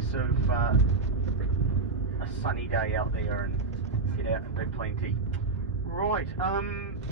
use of a sunny day out there and get out and do plenty. Right,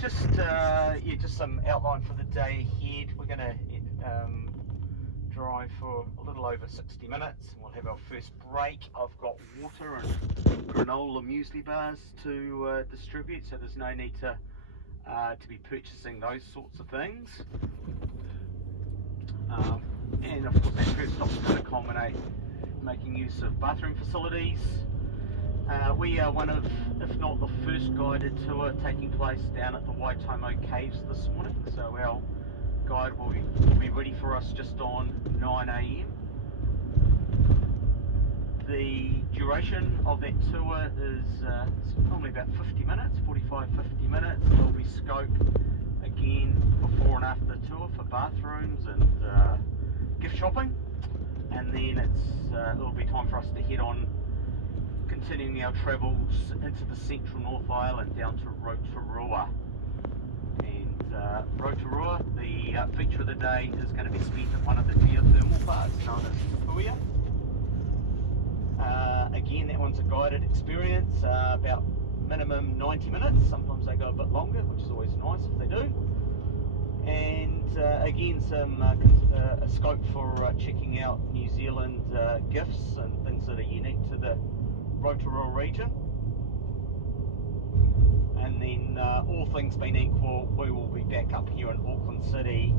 just some outline for the day ahead. We're going to drive for a little over 60 minutes and we'll have our first break. I've got water and granola muesli bars to distribute, so there's no need to be purchasing those sorts of things. And of course that first stop's going to culminate making use of bathroom facilities. We are one of, if not the first guided tour taking place down at the Waitomi Caves this morning, so our guide will be ready for us just on 9 AM. The duration of that tour is normally about 50 minutes, 45-50 minutes. There'll be scope again before and after the tour for bathrooms and gift shopping, and then it'll be time for us to head on, continuing our travels into the central North Island down to Rotorua. And Rotorua, the feature of the day is going to be spent at one of the geothermal parks known as Puia. Again, that one's a guided experience, about minimum 90 minutes. Sometimes they go a bit longer, which is always nice if they do. And again, a scope for checking out New Zealand gifts and things that are unique to the Rotorua region. And then all things being equal, we will be back up here in Auckland City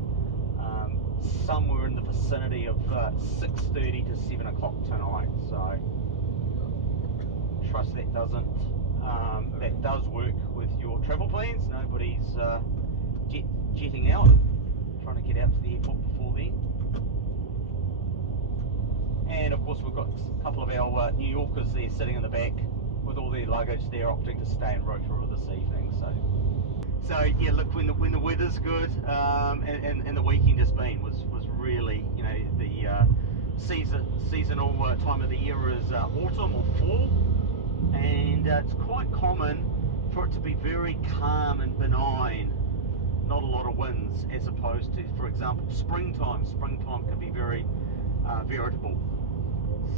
somewhere in the vicinity of 6:30 to 7 o'clock tonight. So trust that does work with your travel plans. Nobody's jetting out, trying to get out to the airport before then. And of course we've got a couple of our New Yorkers there sitting in the back with all their luggage. They're opting to stay in Rotorua this evening. So yeah, look, when the weather's good, and the weekend just been was really, you know, the seasonal time of the year is autumn or fall, and it's quite common for it to be very calm and benign, not a lot of winds, as opposed to, for example, springtime. Springtime can be very veritable.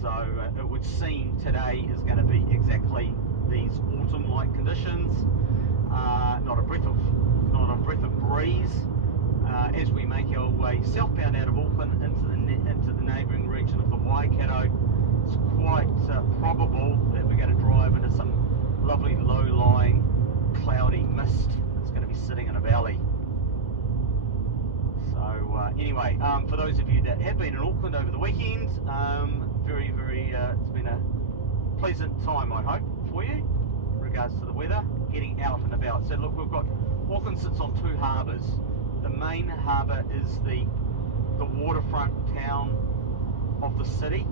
So it would seem today is going to be exactly these autumn-like conditions. Not a breath of breeze as we make our way southbound out of Auckland into the neighbouring region of the Waikato. It's quite probable that we're going to drive into some lovely low-lying cloudy mist that's going to be sitting in a valley. So anyway, for those of you that have been in Auckland over the weekend, very it's been a pleasant time, I hope, for you in regards to the weather, getting out and about. So look, Auckland sits on two harbours. The main harbour is the waterfront town of the city.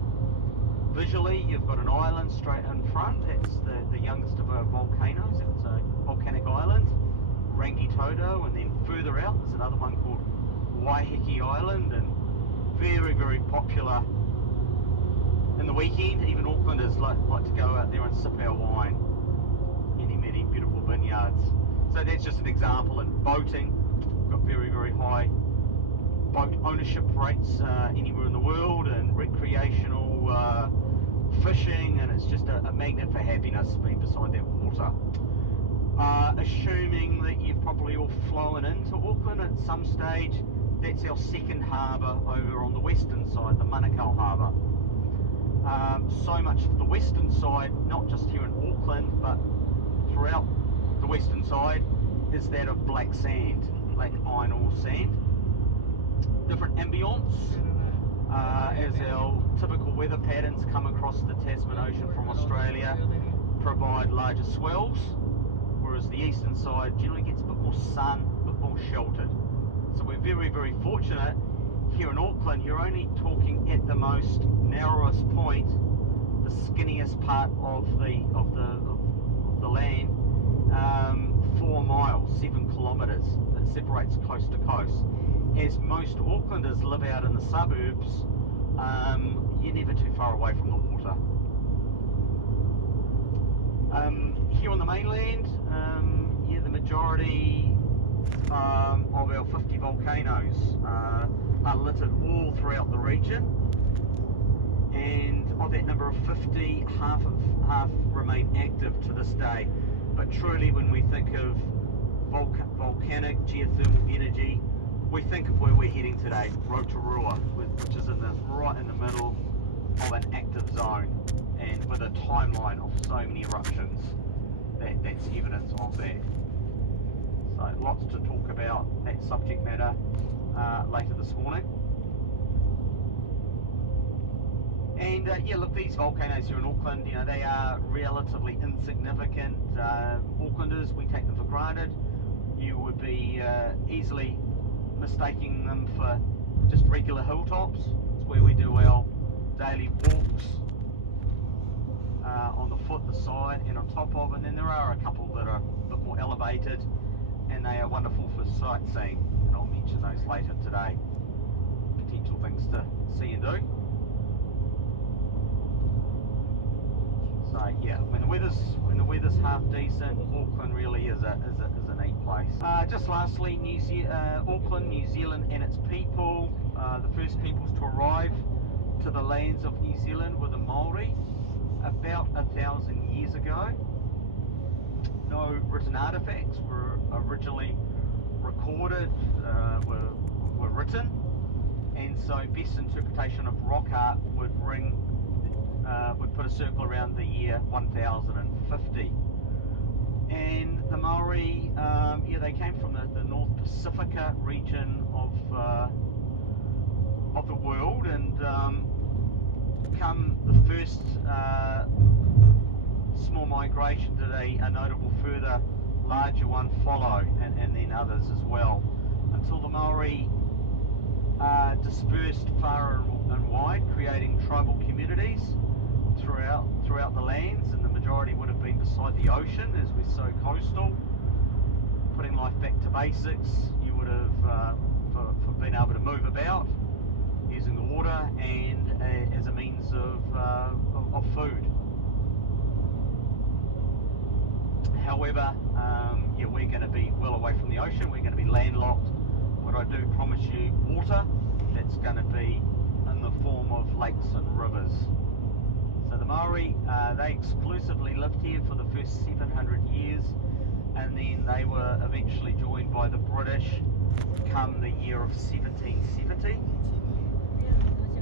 Visually, you've got an island straight in front. That's the youngest of our volcanoes. It's a volcanic island, Rangitoto, and then further out there's another one called Waiheke Island, and very popular in the weekend. Even Aucklanders like to go out there and sip our wine. Many beautiful vineyards. So that's just an example. In boating, we've got very high boat ownership rates anywhere in the world, and recreational fishing, and it's just a magnet for happiness being beside that water. Assuming that you've probably all flown into Auckland at some stage, that's our second harbour over on the western side, the Manukau Harbour. So much of the western side, not just here in Auckland, but throughout the western side, is that of black sand, black iron ore sand. Different ambience as our typical weather patterns come across the Tasman Ocean from Australia provide larger swells, whereas the eastern side generally gets a bit more sun, a bit more sheltered. So we're very fortunate here in Auckland. You're only talking at the most narrowest point, the skinniest part of the land, 4 miles, 7 kilometres that separates coast to coast. As most Aucklanders live out in the suburbs, you're never too far away from the water. Here on the mainland, the majority of our 50 volcanoes are littered all throughout the region, and of that number of 50, half remain active to this day. But truly, when we think of volcanic geothermal energy, we think of where we're heading today, Rotorua, which is right in the middle of an active zone, and with a timeline of so many eruptions, that's evidence of that. So lots to talk about that subject matter later this morning. And yeah, look, these volcanoes here in Auckland, you know, they are relatively insignificant. Aucklanders, we take them for granted. You would be easily mistaking them for just regular hilltops. It's where we do our daily walks on the foot, the side, and on top of. And then there are a couple that are a bit more elevated, and they are wonderful for sightseeing. And I'll mention those later today. Potential things to see and do. So yeah, when the weather's half decent, Auckland really is a neat place. Just lastly, Auckland, New Zealand, and its people. The first peoples to arrive to the lands of New Zealand were the Maori, about 1,000 years ago. No written artifacts were originally recorded, were written, and so best interpretation of rock art would put a circle around the year 1050. And the Maori, yeah, they came from the North Pacifica region of the world, and come the first small migration did a notable further larger one follow, and then others as well, until the Maori dispersed far and wide, creating tribal communities throughout the lands, and the majority would have been beside the ocean, as we're so coastal. Putting life back to basics, you would have for being able to move about using the water and as a means of food. However, yeah, we're going to be well away from the ocean. We're going to be landlocked, but I do promise you water. That's going to be in the form of lakes and rivers. So the Maori, they exclusively lived here for the first 700 years, and then they were eventually joined by the British come the year of 1770.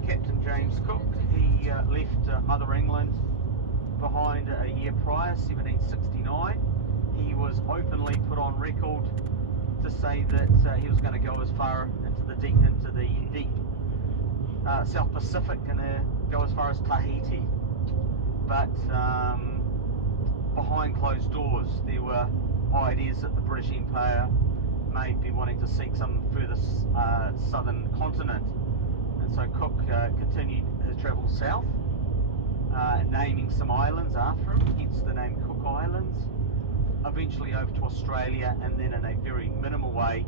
Captain James Cook, he left Mother England behind a year prior, 1769. He was openly put on record to say that he was going to go as far into the deep South Pacific and go as far as Tahiti. But behind closed doors, there were ideas that the British Empire may be wanting to seek some further southern continent, and so Cook continued his travels south, naming some islands after him, hence the name Cook Islands. Eventually over to Australia, and then in a very minimal way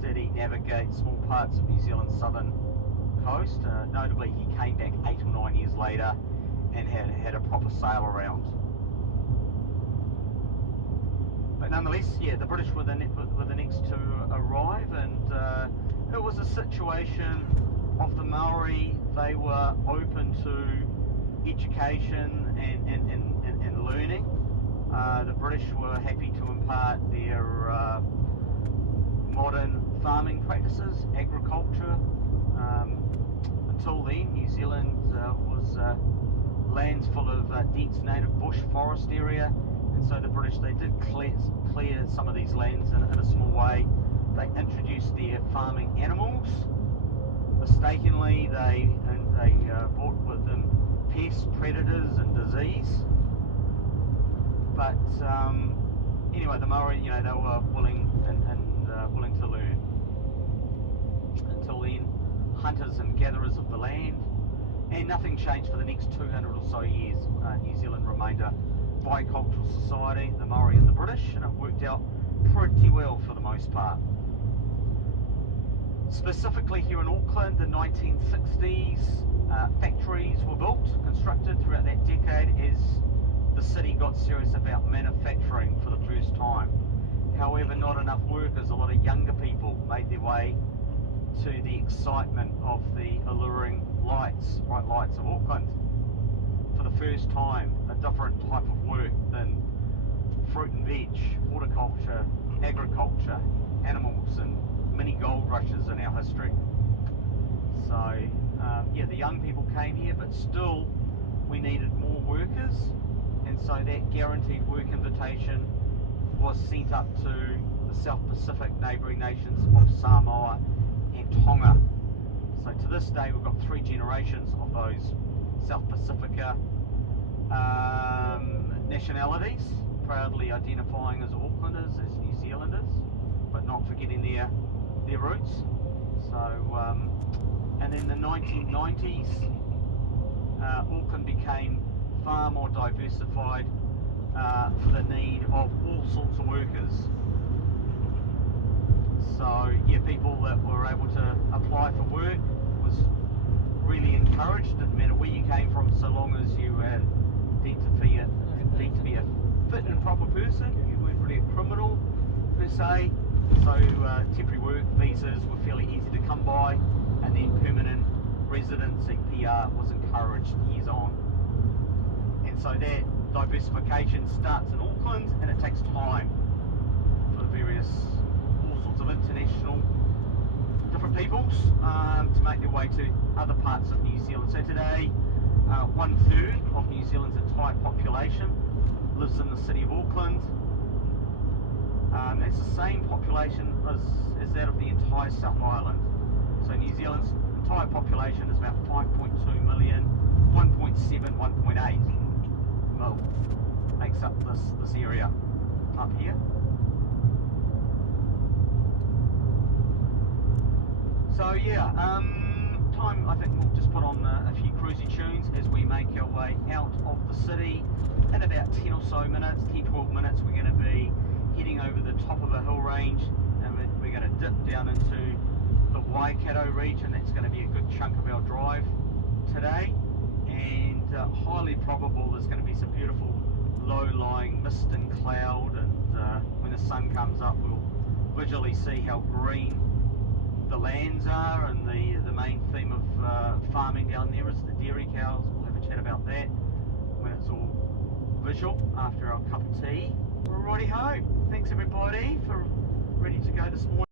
did he navigate small parts of New Zealand's southern coast. Notably, he came back 8 or 9 years later and had a proper sail around. But nonetheless, yeah, the British were the next to arrive, and it was a situation of the Maori. They were open to education and learning. The British were happy to impart their modern farming practices, agriculture. Until then, New Zealand was lands full of dense native bush forest area, and so the British, they did clear some of these lands in a small way. They introduced their farming animals. Mistakenly, they brought with them pests, predators, and disease. But anyway, the Maori, you know, they were willing to learn. Until then, hunters and gatherers of the land, and nothing changed for the next 200 or so years. New Zealand remained a bicultural society, the Maori and the British, and it worked out pretty well for the most part. Specifically here in Auckland, the 1960s, factories were built, constructed throughout that decade as the city got serious about manufacturing for the first time. However, not enough workers. A lot of younger people made their way to the excitement of the alluring lights, bright lights of Auckland. the first time a different type of work than fruit and veg, horticulture, agriculture, animals, and many gold rushes in our history. So yeah, the young people came here, but still we needed more workers, and so that guaranteed work invitation was sent up to the South Pacific neighbouring nations of Samoa and Tonga. So to this day we've got 3 generations of those South Pacifica nationalities, proudly identifying as Aucklanders, as New Zealanders, but not forgetting their roots. So and in the 1990s Auckland became far more diversified for the need of all sorts of workers. So yeah, people that were able to apply for work was really encouraged. Didn't matter where you came from, so long as you had deemed to be a fit and proper person. You weren't really a criminal per se. So temporary work visas were fairly easy to come by, and then permanent residency (PR) was encouraged years on. And so that diversification starts in Auckland, and it takes time for all sorts of international different peoples to make their way to other parts of New Zealand. So today 1/3 of New Zealand's entire population lives in the city of Auckland. It's the same population as that of the entire South Island. So New Zealand's entire population is about 5.2 million, 1.7, 1.8 mil makes up this area up here. So yeah, time I think we'll just put on a few cruisy tunes as we make our way out of the city. In about 10 or so minutes, 10-12 minutes, we're going to be heading over the top of a hill range, and we're going to dip down into the Waikato region. That's going to be a good chunk of our drive today, and highly probable there's going to be some beautiful low-lying mist and cloud, and when the sun comes up we'll visually see how green the lands are, and the main theme of farming down there is the dairy cows. We'll have a chat about that when it's all visual after our cup of tea. Alrighty ho, thanks everybody for ready to go this morning.